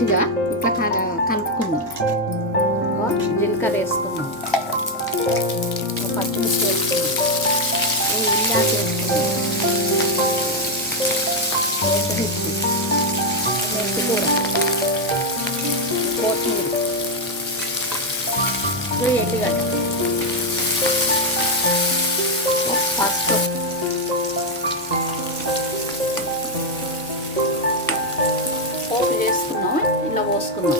మంచిగా ఇట్లా కలుపుకుందాం. జీలకర్ర వేసుకుందాం, పచ్చిమిర్చి వేసుకుందాం, ఉల్లిపాయ వేసుకుందాం, మెంతి కూర, కొత్తిమీర, ఎల్లిగడ్డ, పసుపు, పోపు చేసుకున్నాం. ఇలా పోసుకుందాం.